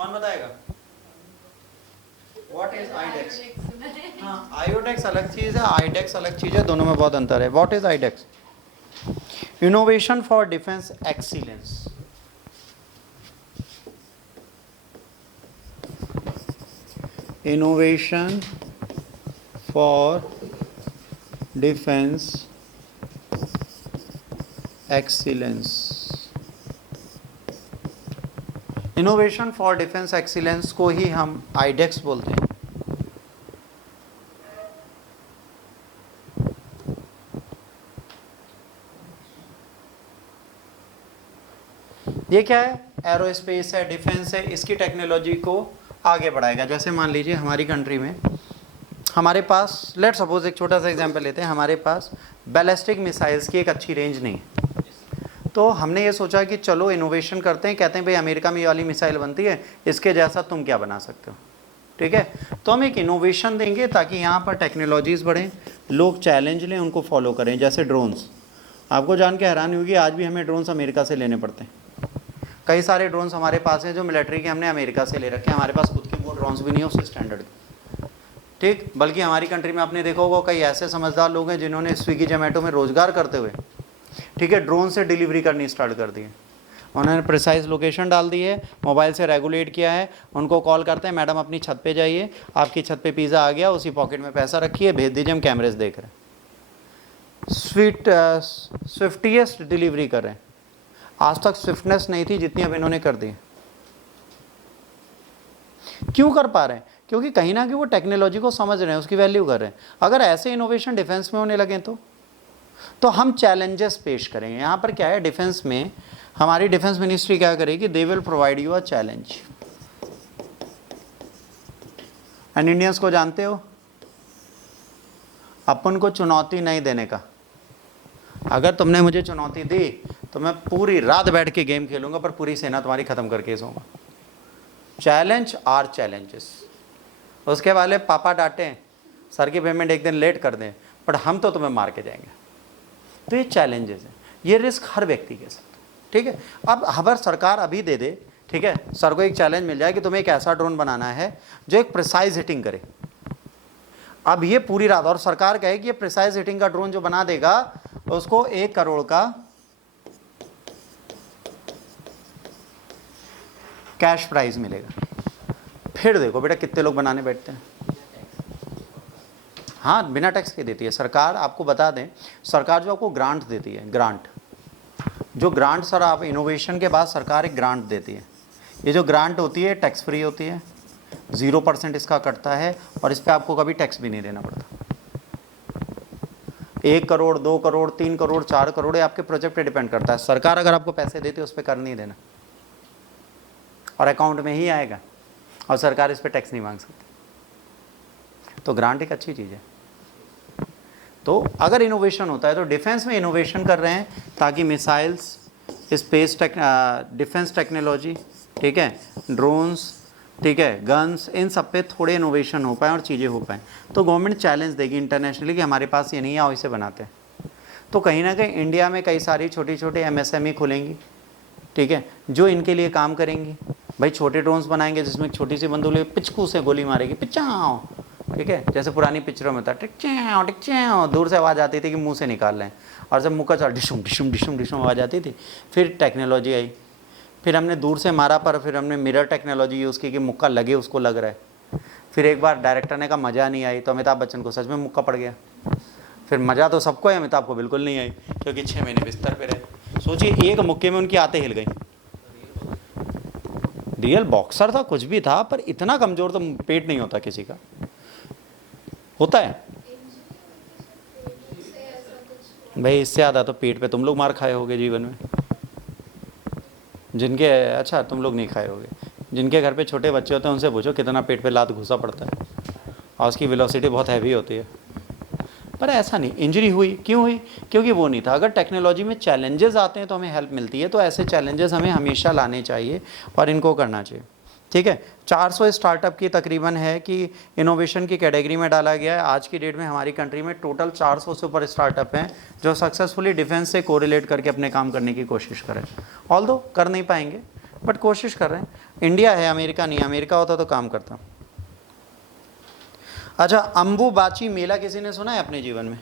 कौन बताएगा? What is iDEX? हाँ, आयोडेक्स अलग चीज है, आईडेक्स अलग चीज है, दोनों में बहुत अंतर है। What is iDEX? Innovation for defence excellence. Innovation for defence excellence. Innovation for defence excellence को ही हम आईडेक्स बोलते हैं। ये क्या है? एरोस्पेस है, डिफेंस है, इसकी टेक्नोलॉजी को आगे बढ़ाएगा। जैसे मान लीजिए हमारी कंट्री में, हमारे पास लेट सपोज एक छोटा सा एग्जांपल लेते हैं, हमारे पास बैलिस्टिक मिसाइल्स की एक अच्छी रेंज नहीं है, तो हमने ये सोचा कि चलो इनोवेशन करते हैं। कहते हैं भाई अमेरिका में ये वाली मिसाइल बनती है, इसके जैसा तुम क्या बना सकते हो, ठीक है? तो हम एक इनोवेशन देंगे ताकि यहाँ पर टेक्नोलॉजीज़ बढ़ें, लोग चैलेंज लें, उनको फॉलो करें। जैसे ड्रोन्स, आपको जान के हैरानी होगी, आज भी हमें ड्रोन्स अमेरिका से लेने पड़ते हैं। कई सारे ड्रोन्स हमारे पास हैं जो मिलिट्री के हमने अमेरिका से ले रखे हैं, हमारे पास खुद के वो ड्रोन्स भी नहीं है उस स्टैंडर्ड के, ठीक? बल्कि हमारी कंट्री में आपने देखा होगा कई ऐसे समझदार लोग हैं जिन्होंने स्विगी जोमेटो में रोजगार करते हुए, ठीक है, ड्रोन से डिलीवरी करनी स्टार्ट कर दी है। उन्होंने प्रिसाइज लोकेशन डाल दी है, मोबाइल से रेगुलेट किया है, उनको कॉल करते हैं, मैडम अपनी छत पे जाइए, आपकी छत पे पिज़्ज़ा आ गया, उसी पॉकेट में पैसा रखिए, भेज दीजिए, हम कैमरे से देख रहे हैं। स्विफ्टिएस्ट डिलीवरी कर रहे हैं। आज तक स्विफ्टनेस नहीं थी जितनी अब इन्होंने कर दी। क्यों कर पा रहे हैं? क्योंकि कहीं ना कहीं वो टेक्नोलॉजी को समझ रहे हैं, उसकी वैल्यू कर रहे हैं। अगर ऐसे इनोवेशन डिफेंस में होने लगे तो हम चैलेंजेस पेश करेंगे। यहाँ पर क्या है, डिफेंस में हमारी डिफेंस मिनिस्ट्री क्या करेगी? They will provide you a challenge. And Indians को जानते हो, अपन को चुनौती नहीं देने का। अगर तुमने मुझे चुनौती दी तो मैं पूरी रात बैठ के गेम खेलूंगा, पर पूरी सेना तुम्हारी खत्म करके सोऊंगा। Challenge are challenges. उसके वाले पापा डांटें, सर की पेमेंट एक दिन लेट कर दें, पर हम तो तुम्हें मार के जाएंगे। तो ये चैलेंजेस हैं, ये रिस्क हर व्यक्ति के साथ, ठीक है? अब अगर सरकार अभी दे दे, ठीक है, सर को एक चैलेंज मिल जाए कि तुम्हें एक ऐसा ड्रोन बनाना है जो एक प्रिसाइज हिटिंग करे। अब ये पूरी रात, और सरकार कहे कि ये प्रिसाइज हिटिंग का ड्रोन जो बना देगा उसको 1 करोड़ का कैश प्राइज मिलेगा। फिर देखो बेटा कितने लोग बनाने बैठते हैं। हाँ, बिना टैक्स के देती है सरकार। आपको बता दें, सरकार जो आपको ग्रांट देती है, ग्रांट, जो ग्रांट सर आप इनोवेशन के बाद सरकार एक ग्रांट देती है। ये जो ग्रांट होती है टैक्स फ्री होती है, 0% इसका कटता है, और इस पर आपको कभी टैक्स भी नहीं देना पड़ता। 1 करोड़, 2 करोड़, 3 करोड़, 4 करोड़, ये आपके प्रोजेक्ट पे डिपेंड करता है। सरकार अगर आपको पैसे देती है उस पर कर नहीं देना, और अकाउंट में ही आएगा, और सरकार इस पर टैक्स नहीं मांग सकती। तो ग्रांट एक अच्छी चीज़ है। तो अगर इनोवेशन होता है तो डिफेंस में इनोवेशन कर रहे हैं ताकि मिसाइल्स, स्पेस डिफेंस टेक्नोलॉजी, ठीक है, ड्रोन्स, ठीक है, गन्स, इन सब पे थोड़े इनोवेशन हो पाए और चीज़ें हो पाएँ। तो गवर्नमेंट चैलेंज देगी इंटरनेशनली कि हमारे पास ये नहीं है, आओ इसे बनाते हैं। तो कहीं ना कहीं इंडिया में कई सारी छोटी छोटी MSME खुलेंगी, ठीक है, जो इनके लिए काम करेंगी। भाई छोटे ड्रोन्स बनाएंगे जिसमें एक छोटी सी बंदूक लेके पिचकू से गोली मारेगी, पिचाओ, ठीक है, जैसे पुरानी पिक्चरों में था, टिक चाओ टिक चाओ, दूर से आवाज़ आती थी कि मुंह से निकाल रहे हैं, और जब मुँह का चल डिशुम डिशुम डिशुम डिशुम आवाज़ आती थी। फिर टेक्नोलॉजी आई, फिर हमने दूर से मारा, पर फिर हमने मिरर टेक्नोलॉजी यूज़ की कि मुक्का लगे उसको लग रहा है। फिर एक बार डायरेक्टर ने कहा मज़ा नहीं आई, तो अमिताभ बच्चन को सच में मुक्का पड़ गया। फिर मज़ा तो सबको है, अमिताभ को बिल्कुल नहीं आई, क्योंकि 6 महीने बिस्तर पे रहे। सोचिए, एक मुक्के में उनकी आते हिल गई। रियल बॉक्सर था, कुछ भी था, पर इतना कमज़ोर तो पेट नहीं होता किसी का, होता है भाई। इससे ज़्यादा तो पेट पे तुम लोग मार खाए होगे जीवन में, जिनके, अच्छा तुम लोग नहीं खाए होगे, जिनके घर पे छोटे बच्चे होते हैं उनसे पूछो कितना पेट पे लात घुसा पड़ता है, और उसकी वेलोसिटी बहुत हैवी होती है। पर ऐसा नहीं, इंजरी हुई, क्यों हुई? क्योंकि वो नहीं था। अगर टेक्नोलॉजी में चैलेंजेस आते हैं तो हमें हेल्प मिलती है, तो ऐसे चैलेंजेस हमें हमेशा लाने चाहिए और इनको करना चाहिए, ठीक है। 400 स्टार्टअप की तकरीबन है कि इनोवेशन की कैटेगरी में डाला गया है। आज की डेट में हमारी कंट्री में टोटल 400 से ऊपर स्टार्टअप हैं जो सक्सेसफुली डिफेंस से कोरिलेट करके अपने काम करने की कोशिश करें। ऑल्दो कर नहीं पाएंगे, बट कोशिश कर रहे हैं। इंडिया है, अमेरिका नहीं। अमेरिका होता तो काम करता। अच्छा, अंबुबाची मेला किसी ने सुना है अपने जीवन में?